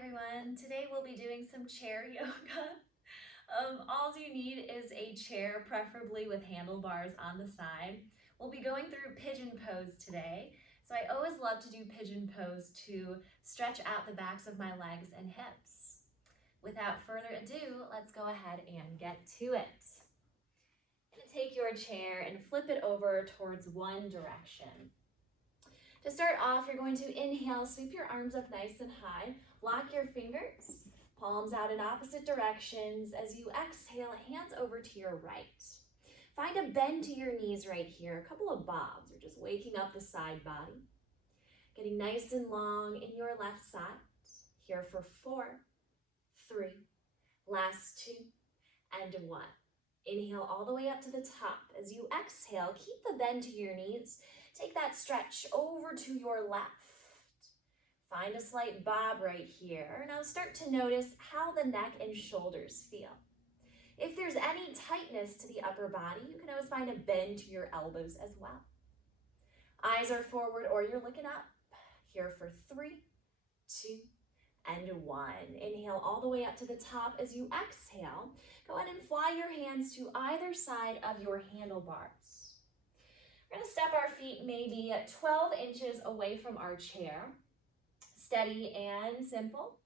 everyone. Today we'll be doing some chair yoga. All you need is a chair, preferably with handlebars on the side. We'll be going through pigeon pose today. So I always love to do pigeon pose to stretch out the backs of my legs and hips. Without further ado, let's go ahead and get to it. You're gonna take your chair and flip it over towards one direction. To start off, you're going to inhale, sweep your arms up nice and high, lock your fingers, palms out in opposite directions. As you exhale, hands over to your right. Find a bend to your knees right here, a couple of bobs, or just waking up the side body. Getting nice and long in your left side. Here for 4, 3, last 2, and 1. Inhale all the way up to the top. As you exhale, keep the bend to your knees. Take that stretch over to your left. Find a slight bob right here. Now start to notice how the neck and shoulders feel. If there's any tightness to the upper body, you can always find a bend to your elbows as well. Eyes are forward or you're looking up. Here for 3, 2, and 1. Inhale all the way up to the top. As you exhale, go ahead and fly your hands to either side of your handlebars. We're going to step our feet maybe 12 inches away from our chair. Steady and simple.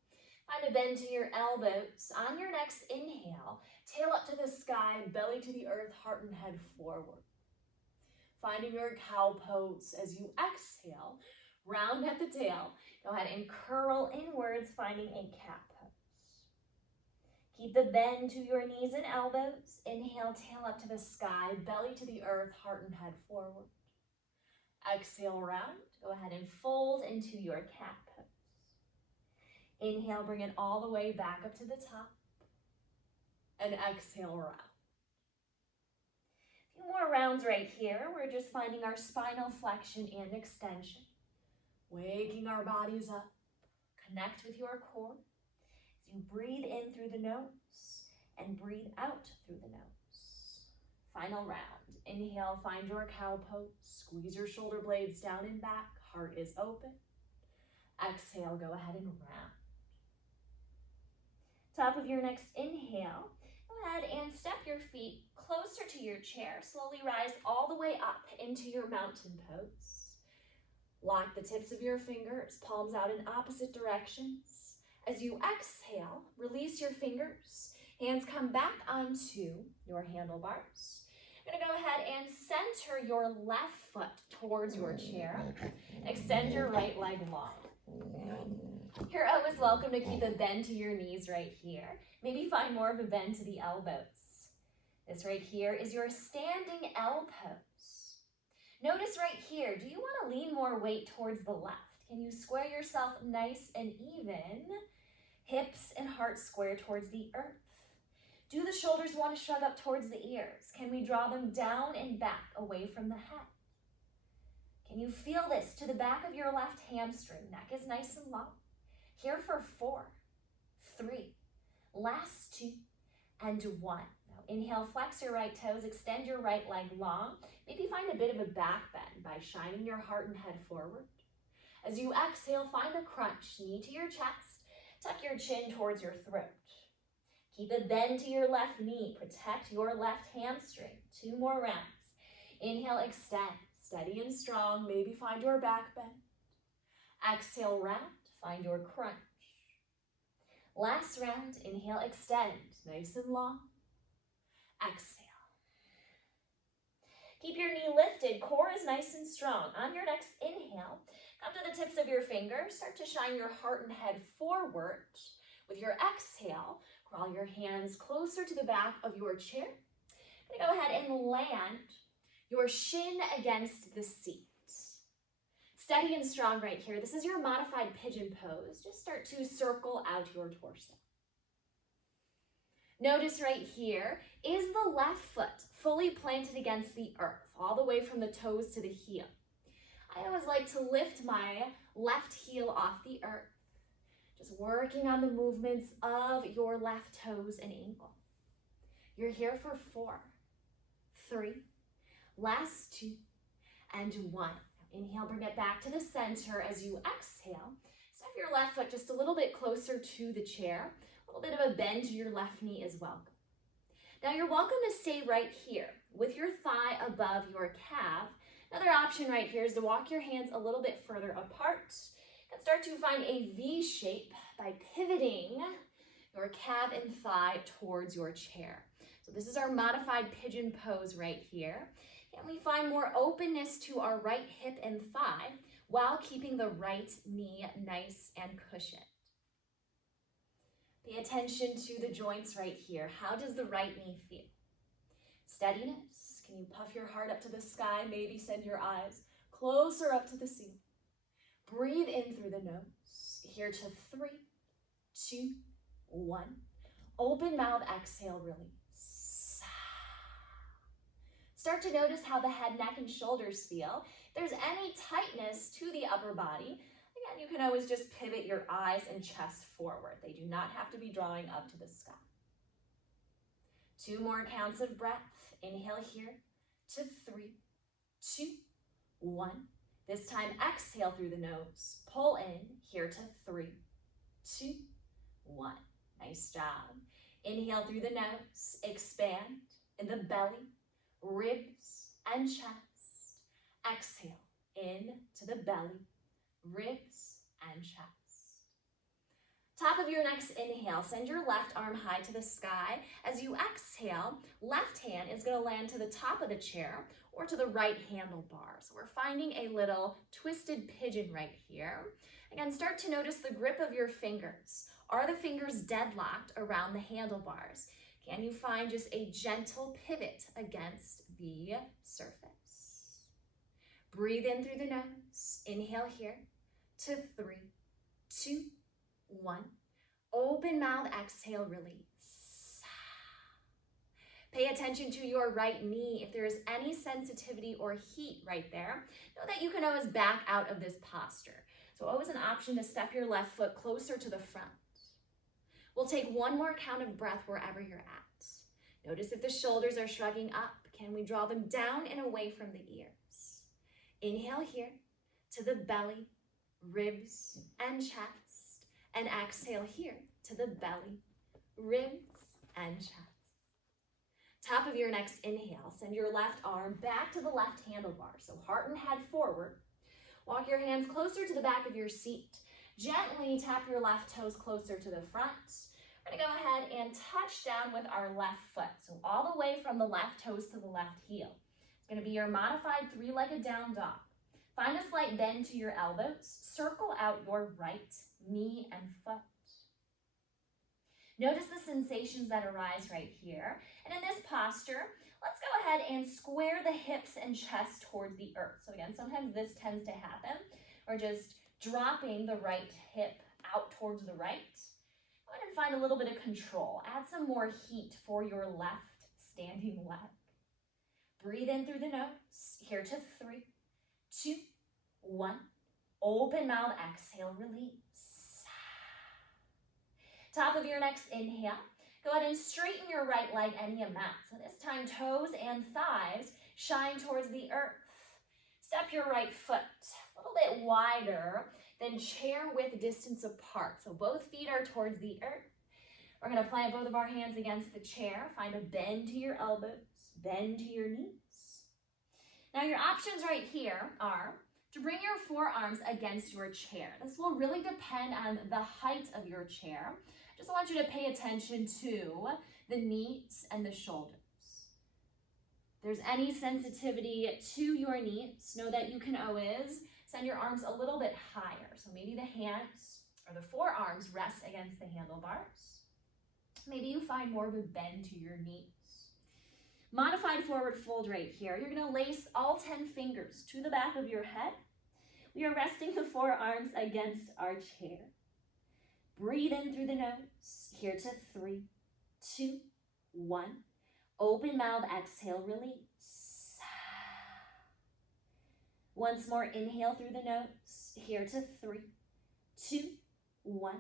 Find a bend to your elbows. On your next inhale, tail up to the sky, belly to the earth, heart and head forward. Finding your cow pose. As you exhale, round at the tail. Go ahead and curl inwards, finding a cat pose. Keep the bend to your knees and elbows. Inhale, tail up to the sky, belly to the earth, heart and head forward. Exhale, round. Go ahead and fold into your cat pose. Inhale, bring it all the way back up to the top. And exhale, round. A few more rounds right here. We're just finding our spinal flexion and extension. Waking our bodies up. Connect with your core. As you breathe in through the nose and breathe out through the nose. Final round. Inhale, find your cow pose. Squeeze your shoulder blades down and back. Heart is open. Exhale, go ahead and round. Top of your next inhale, go ahead and step your feet closer to your chair. Slowly rise all the way up into your mountain pose. Lock the tips of your fingers, palms out in opposite directions. As you exhale, release your fingers. Hands come back onto your handlebars. You're gonna go ahead and center your left foot towards your chair. Extend your right leg long. You're always welcome to keep a bend to your knees right here. Maybe find more of a bend to the elbows. This right here is your standing L pose. Notice right here, do you want to lean more weight towards the left? Can you square yourself nice and even? Hips and heart square towards the earth. Do the shoulders want to shrug up towards the ears? Can we draw them down and back away from the head? Can you feel this to the back of your left hamstring? Neck is nice and long. Here for 4, 3, last 2, and 1. Now inhale, flex your right toes, extend your right leg long. Maybe find a bit of a back bend by shining your heart and head forward. As you exhale, find a crunch, knee to your chest. Tuck your chin towards your throat. Keep a bend to your left knee. Protect your left hamstring. 2 more rounds. Inhale, extend. Steady and strong. Maybe find your back bend. Exhale, round. Find your crunch. Last round. Inhale, extend. Nice and long. Exhale. Keep your knee lifted. Core is nice and strong. On your next inhale, come to the tips of your fingers. Start to shine your heart and head forward. With your exhale, crawl your hands closer to the back of your chair. Go ahead and land your shin against the seat. Steady and strong right here. This is your modified pigeon pose. Just start to circle out your torso. Notice right here, is the left foot fully planted against the earth, all the way from the toes to the heel? I always like to lift my left heel off the earth. Just working on the movements of your left toes and ankle. You're here for 4, 3, last 2, and 1. Inhale, bring it back to the center. As you exhale, step your left foot just a little bit closer to the chair. A little bit of a bend to your left knee is welcome. Now you're welcome to stay right here with your thigh above your calf. Another option right here is to walk your hands a little bit further apart and start to find a V shape by pivoting your calf and thigh towards your chair. So this is our modified pigeon pose right here. And we find more openness to our right hip and thigh while keeping the right knee nice and cushioned. Pay attention to the joints right here. How does the right knee feel? Steadiness. Can you puff your heart up to the sky? Maybe send your eyes closer up to the ceiling. Breathe in through the nose. Here to 3, 2, 1. Open mouth, exhale, release. Start to notice how the head, neck, and shoulders feel. If there's any tightness to the upper body, again, you can always just pivot your eyes and chest forward. They do not have to be drawing up to the sky. 2 more counts of breath. Inhale here to 3, 2, 1. This time, exhale through the nose. Pull in here to 3, 2, 1. Nice job. Inhale through the nose. Expand in the belly, ribs, and chest. Exhale in to the belly, ribs, and chest. Top of your next inhale, send your left arm high to the sky. As you exhale, left hand is going to land to the top of the chair or to the right handlebar. So we're finding a little twisted pigeon right here. Again, start to notice the grip of your fingers. Are the fingers deadlocked around the handlebars? Can you find just a gentle pivot against the surface? Breathe in through the nose. Inhale here to 3, 2, 1. Open mouth, exhale, release. Pay attention to your right knee. If there is any sensitivity or heat right there, know that you can always back out of this posture. So always an option to step your left foot closer to the front. We'll take 1 more count of breath wherever you're at. Notice if the shoulders are shrugging up. Can we draw them down and away from the ears? Inhale here to the belly, ribs, and chest. And exhale here to the belly, ribs, and chest. Top of your next inhale, send your left arm back to the left handlebar. So heart and head forward. Walk your hands closer to the back of your seat. Gently tap your left toes closer to the front. We're gonna go ahead and touch down with our left foot. So all the way from the left toes to the left heel. It's gonna be your modified 3-legged down dog. Find a slight bend to your elbows. Circle out your right knee and foot. Notice the sensations that arise right here. And in this posture, let's go ahead and square the hips and chest towards the earth. So again, sometimes this tends to happen. Or just dropping the right hip out towards the right. Go ahead and find a little bit of control. Add some more heat for your left standing leg. Breathe in through the nose. Here to 3, 2, 1. Open mouth, exhale, release. Top of your next inhale. Go ahead and straighten your right leg any amount. So this time, toes and thighs shine towards the earth. Step your right foot a little bit wider than chair width distance apart. So both feet are towards the earth. We're going to plant both of our hands against the chair. Find a bend to your elbows, bend to your knees. Now your options right here are to bring your forearms against your chair. This will really depend on the height of your chair. Just want you to pay attention to the knees and the shoulders. If there's any sensitivity to your knees, know that you can always send your arms a little bit higher. So maybe the hands or the forearms rest against the handlebars. Maybe you find more of a bend to your knees. Modified forward fold right here. You're going to lace all 10 fingers to the back of your head. We are resting the forearms against our chair. Breathe in through the nose. Here to 3, 2, 1. Open mouth, exhale, release. Once more, inhale through the nose. Here to 3, 2, 1.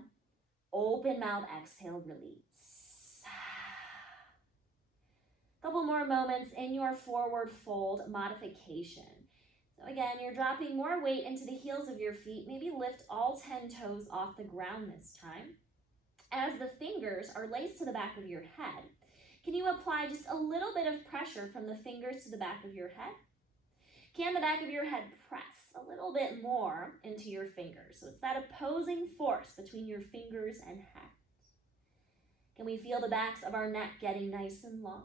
Open mouth, exhale, release. Couple more moments in your forward fold modification. So So again, you're dropping more weight into the heels of your feet. Maybe lift all 10 toes off the ground this time. As the fingers are laced to the back of your head, can you apply just a little bit of pressure from the fingers to the back of your head? Can the back of your head press a little bit more into your fingers? So it's that opposing force between your fingers and head. Can we feel the backs of our neck getting nice and long?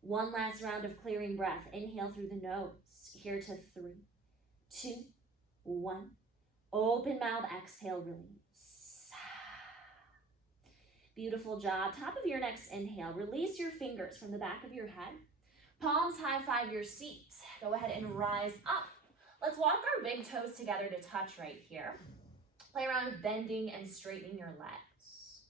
One last round of clearing breath. Inhale through the nose. Here to 3, 2, 1. Open mouth, exhale, release. Beautiful job. Top of your next inhale. Release your fingers from the back of your head. Palms high five your seat. Go ahead and rise up. Let's walk our big toes together to touch right here. Play around with bending and straightening your legs.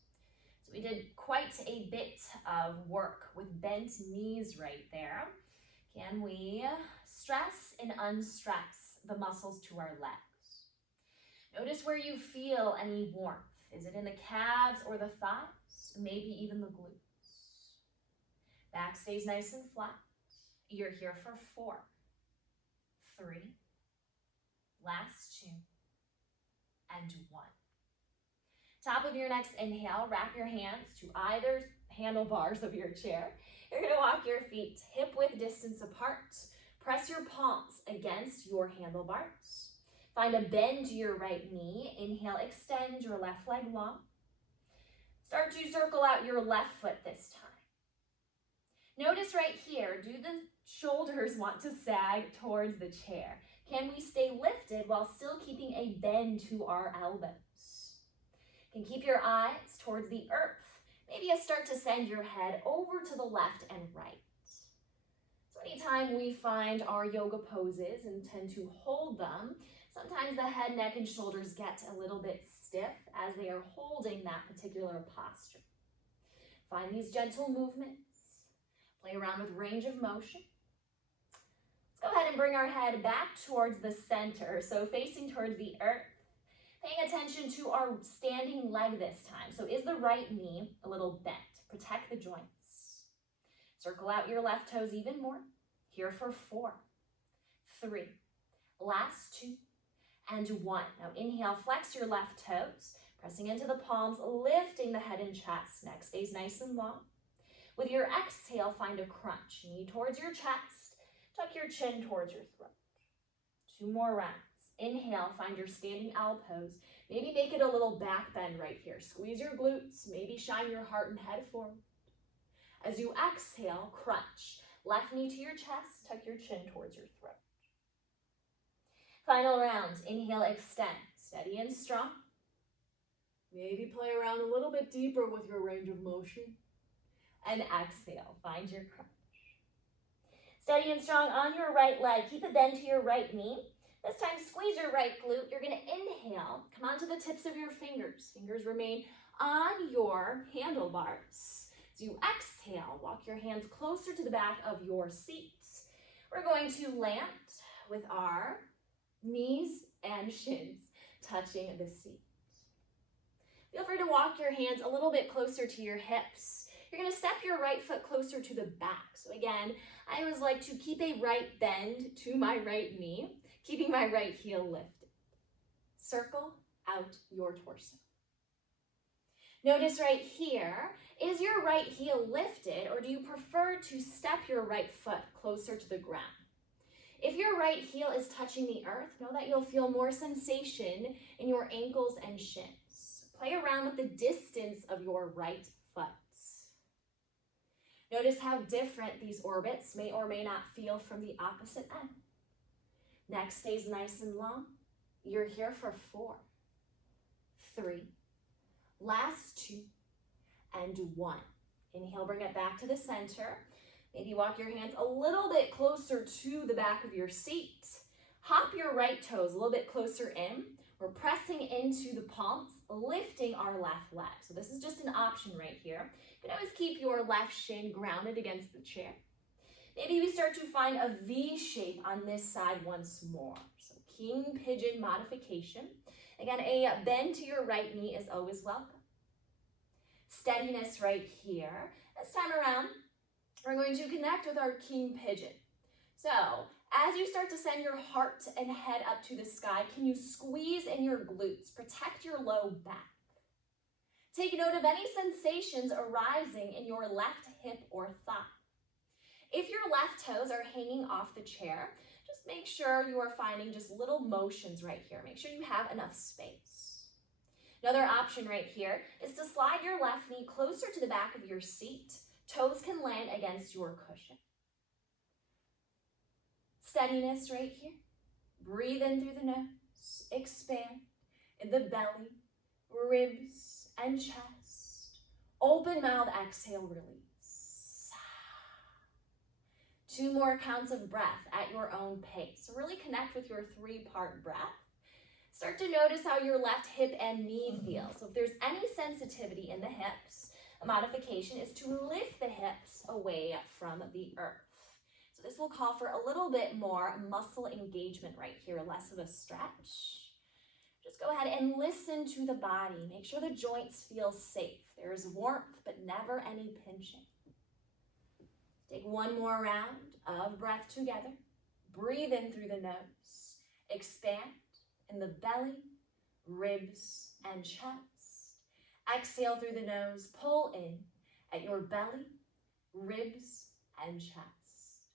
So we did quite a bit of work with bent knees right there. Can we stress and unstress the muscles to our legs? Notice where you feel any warmth. Is it in the calves or the thighs? Maybe even the glutes. Back stays nice and flat. You're here for 4, 3, last 2, and 1. Top of your next inhale, wrap your hands to either handlebars of your chair. You're going to walk your feet hip-width distance apart. Press your palms against your handlebars. Find a bend to your right knee. Inhale, extend your left leg long. Start to circle out your left foot this time. Notice right here, do the shoulders want to sag towards the chair? Can we stay lifted while still keeping a bend to our elbows? You can keep your eyes towards the earth. Maybe you start to send your head over to the left and right. So anytime we find our yoga poses and tend to hold them, sometimes the head, neck, and shoulders get a little bit stiff as they are holding that particular posture. Find these gentle movements. Play around with range of motion. Let's go ahead and bring our head back towards the center, so facing towards the earth. Paying attention to our standing leg this time. So is the right knee a little bent? Protect the joints. Circle out your left toes even more. Here for 4, 3, last 2, and 1. Now inhale, flex your left toes, pressing into the palms, lifting the head and chest. Neck stays nice and long. With your exhale, find a crunch. Knee towards your chest. Tuck your chin towards your throat. 2 more rounds. Inhale, find your standing L pose. Maybe make it a little back bend right here. Squeeze your glutes. Maybe shine your heart and head forward. As you exhale, crunch. Left knee to your chest. Tuck your chin towards your throat. Final round. Inhale, extend. Steady and strong. Maybe play around a little bit deeper with your range of motion. And exhale, find your crunch. Steady and strong on your right leg. Keep a bend to your right knee. This time, squeeze your right glute. You're going to inhale. Come onto the tips of your fingers. Fingers remain on your handlebars. As you exhale, walk your hands closer to the back of your seat. We're going to land with our knees and shins touching the seat. Feel free to walk your hands a little bit closer to your hips. You're going to step your right foot closer to the back. So again, I always like to keep a right bend to my right knee, keeping my right heel lifted. Circle out your torso. Notice right here, is your right heel lifted, or do you prefer to step your right foot closer to the ground? If your right heel is touching the earth, know that you'll feel more sensation in your ankles and shins. Play around with the distance of your right foot. Notice how different these orbits may or may not feel from the opposite end. Neck stays nice and long. You're here for 4, 3, last 2, and 1. Inhale, bring it back to the center. Maybe walk your hands a little bit closer to the back of your seat. Hop your right toes a little bit closer in. We're pressing into the palms, lifting our left leg. So this is just an option right here. You can always keep your left shin grounded against the chair. Maybe we start to find a V shape on this side once more. So King Pigeon modification. Again, a bend to your right knee is always welcome. Steadiness right here. This time around, we're going to connect with our King Pigeon. So As you start to send your heart and head up to the sky, can you squeeze in your glutes? Protect your low back. Take note of any sensations arising in your left hip or thigh. If your left toes are hanging off the chair, just make sure you are finding just little motions right here. Make sure you have enough space. Another option right here is to slide your left knee closer to the back of your seat. Toes can land against your cushion. Steadiness right here. Breathe in through the nose. Expand in the belly, ribs, and chest. Open mouth, exhale, release. 2 more counts of breath at your own pace. So really connect with your 3-part breath. Start to notice how your left hip and knee feel. So if there's any sensitivity in the hips, a modification is to lift the hips away from the earth. So this will call for a little bit more muscle engagement right here, less of a stretch. Just go ahead and listen to the body. Make sure the joints feel safe. There's warmth, but never any pinching. Take 1 more round of breath together. Breathe in through the nose. Expand in the belly, ribs, and chest. Exhale through the nose. Pull in at your belly, ribs, and chest.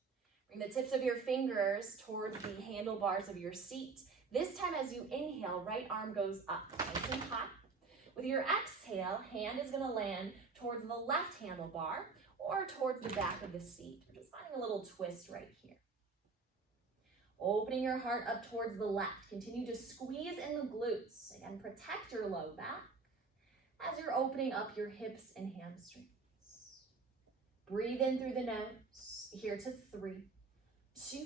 Bring the tips of your fingers towards the handlebars of your seat. This time as you inhale, right arm goes up, nice and high. With your exhale, hand is going to land towards the left handlebar or towards the back of the seat. We're just finding a little twist right here. Opening your heart up towards the left. Continue to squeeze in the glutes. Again, protect your low back as you're opening up your hips and hamstrings. Breathe in through the nose. Here to 3, 2,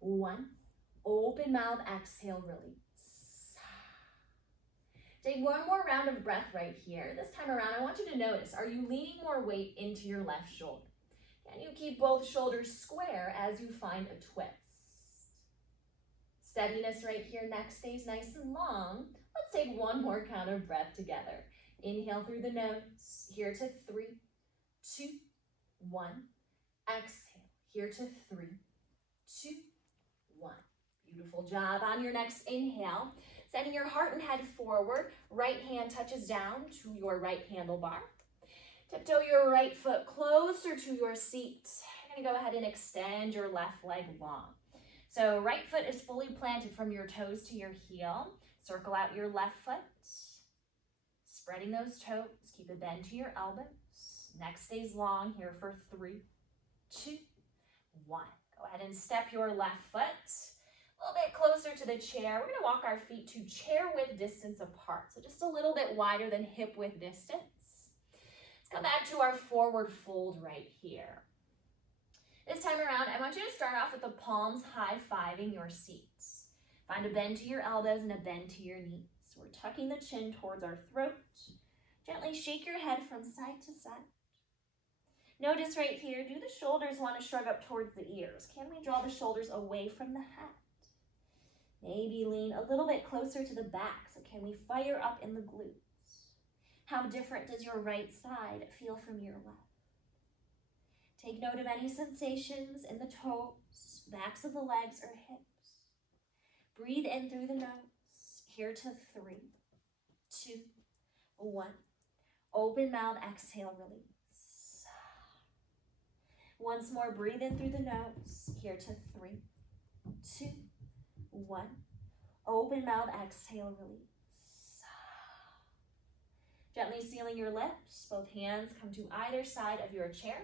1. Open mouth, exhale, release. Take 1 more round of breath right here. This time around, I want you to notice, are you leaning more weight into your left shoulder? Can you keep both shoulders square as you find a twist? Steadiness right here, neck stays nice and long. Let's take 1 more count of breath together. Inhale through the nose, here to 3, 2, 1. Exhale, here to 3, 2, 1. Beautiful job. On your next inhale, sending your heart and head forward, right hand touches down to your right handlebar. Tiptoe your right foot closer to your seat. You're going to go ahead and extend your left leg long. So right foot is fully planted from your toes to your heel. Circle out your left foot. Spreading those toes. Keep a bend to your elbows. Neck stays long here for 3, 2, 1. Go ahead and step your left foot a little bit closer to the chair. We're going to walk our feet to chair width distance apart. So just a little bit wider than hip width distance. Let's come back to our forward fold right here. This time around, I want you to start off with the palms high-fiving your seats. Find a bend to your elbows and a bend to your knees. We're tucking the chin towards our throat. Gently shake your head from side to side. Notice right here, do the shoulders want to shrug up towards the ears? Can we draw the shoulders away from the head? Maybe lean a little bit closer to the back. So can we fire up in the glutes? How different does your right side feel from your left? Take note of any sensations in the toes, backs of the legs, or hips. Breathe in through the nose. Here to 3, 2, 1. Open mouth, exhale, release. Once more, breathe in through the nose. Here to 3, 2, 1. Open mouth, exhale, release. Gently sealing your lips. Both hands come to either side of your chair.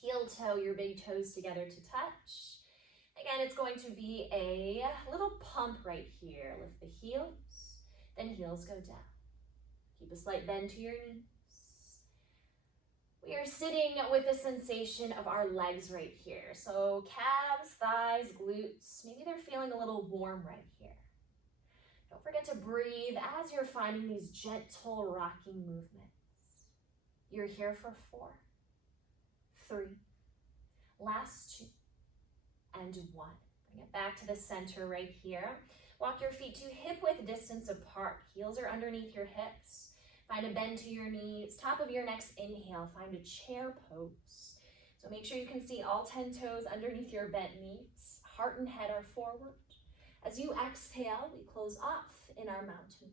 Heel toe your big toes together to touch. Again, it's going to be a little pump right here. Lift the heels, then heels go down. Keep a slight bend to your knees. We are sitting with the sensation of our legs right here. So calves, thighs, glutes, maybe they're feeling a little warm right here. Don't forget to breathe as you're finding these gentle rocking movements. You're here for 4, 3, last 2, and 1. Bring it back to the center right here. Walk your feet to hip width distance apart. Heels are underneath your hips. Find a bend to your knees. Top of your next inhale, find a chair pose. So make sure you can see all 10 toes underneath your bent knees. heart and head are forward. As you exhale, we close off in our mountain